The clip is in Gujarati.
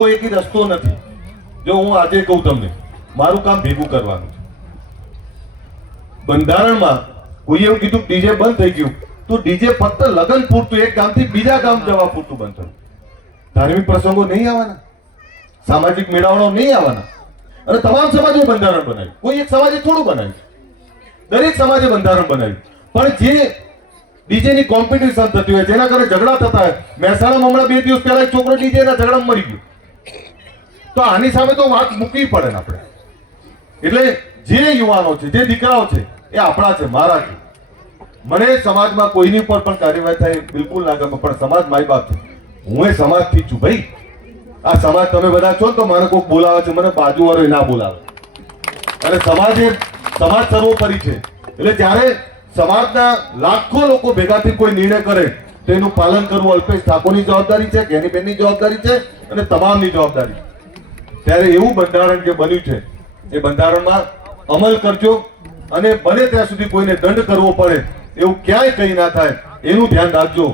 કોઈ એક રસ્તો નથી. જો હું આજે કહું તમને મારું કામ ભેગું કરવાનું છે. બંધારણમાં કોઈ એવું કીધું ડીજે બંધ થઈ ગયું તો ડીજે ફક્ત લગન પૂરતું એક ગામથી બીજા ગામ જવા પૂરતું બંધ થયું. ધાર્મિક પ્રસંગો નહીં આવવાના, સામાજિક મેળાવડો નહીં આવવાના. અને તમામ સમાજે બંધારણ બનાવ્યું, કોઈ એક સમાજે થોડું બનાવ્યું, દરેક સમાજે બંધારણ બનાવ્યું. પણ જે ડીજે ની કોમ્પિટિશન થતી હોય, જેના કારણે ઝઘડા થતા હોય, મહેસાણામાં હમણાં 2 દિવસ પહેલા એક છોકરો ડીજે ના ઝઘડામાં મરી ગયો. તો આની સામે તો વાત મૂકવી પડે ને આપણે. એટલે જે યુવાનો છે, જે દીકરાઓ છે, એ આપણા છે, મારા છે. મને સમાજમાં કોઈની પર પણ કાર્યવાહી થાય બિલકુલ ના ગમે, પણ સમાજ મારી બાપ છે. હું એ સમાજથી છું ભાઈ. આ સમાજ તમે બધા છો તો મને કોઈક બોલાવે છે, મને બાજુવાળો ના બોલાવે. અને સમાજ સર્વોપરી છે. એટલે જ્યારે સમાજના લાખો લોકો ભેગાથી કોઈ નિર્ણય કરે તેનું પાલન કરવું અલ્પેશ ઠાકોરની જવાબદારી છે, જ્ઞાનીબેનની જવાબદારી છે અને તમામની જવાબદારી. ત્યારે એવું બંધારણ જે બન્યું છે એ બંધારણમાં અમલ કરજો અને બને ત્યાં સુધી કોઈને દંડ કરવો પડે એવું ક્યાંય કંઈ ના થાય એનું ધ્યાન રાખજો.